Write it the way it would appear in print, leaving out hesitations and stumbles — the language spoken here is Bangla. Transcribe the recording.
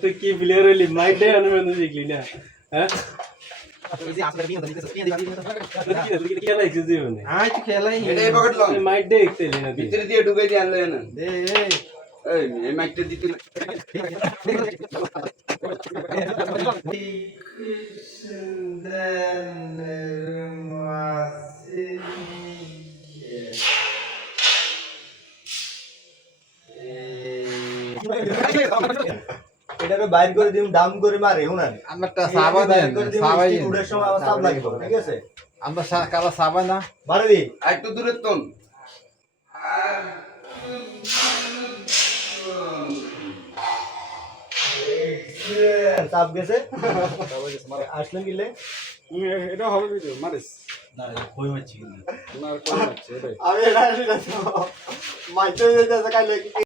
তুই কি প্লেয়ার হইলি মাইক দেয় আমি শিখলি না হ্যাঁ মাইক দিয়ে ভিতরে দিয়ে ঢুকে দিয়ে আনলো না এই মাইকটা দিতে এটাকে বাইর করে দিম দাম করে মারে হুনান আমারটা সাবান দেন সাবান উড়ার সময় আবার সাব লাগবে ঠিক আছে আমরা কালা সাবান না মারে দি একটু দূরে তোন সাব গেছে আসলেন কিলে এটা হবে ভিডিও মারিস না কই মারছি কিন্তু না আর কোন হচ্ছে আমি এটা মাইতে যেতে কাইলে